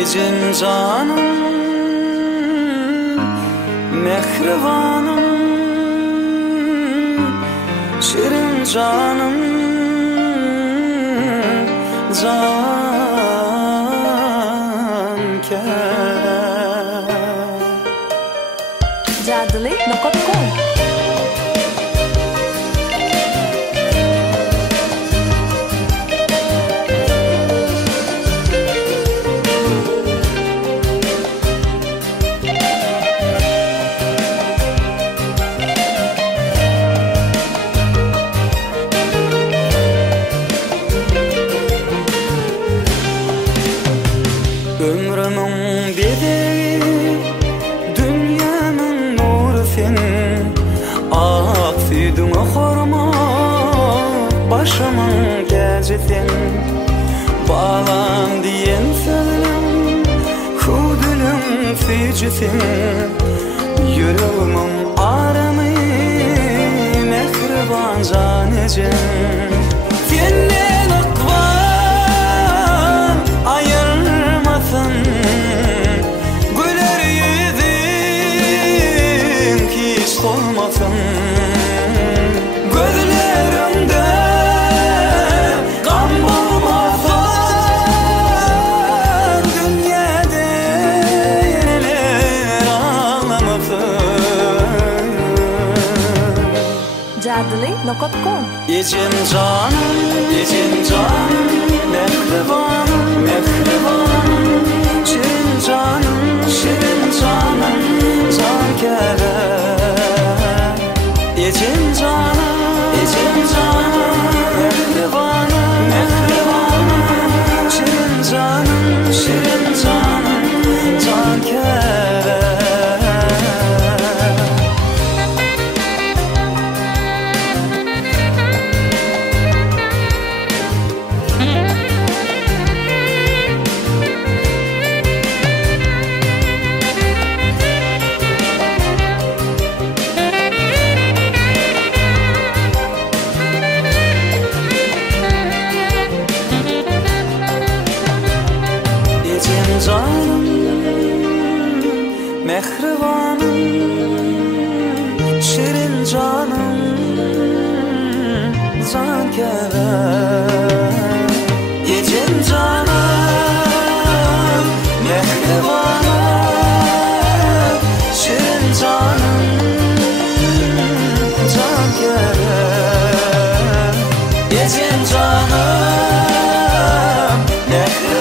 Ecem canım, mehribanım, şirin canım, canker. Jadli.com Ömrümün bedeği, dünyanın nuru sen. Affedin horma, başımın tacı sen. Bağlan diyen senem, hudulum feci sen. Yüreğimin aramı, mehriban canecem. Senden akvan ayırmasın, güler yüzün hiç solmasın. Gözlerimde kan bulmasın, dünyada neler ağlamasın. Jadli.com Ecem canım, ecem canım, mehribanım, mehribanım, şirin canım, şirin canım, canker. Ecem canım, mehribanım, mehribanım, şirin canım, şirin canım, canker. Canım, mehribanım, şirin canım, canker. Ecem canım, mehribanım, şirin canım, canker. Ecem canım, mehribanım,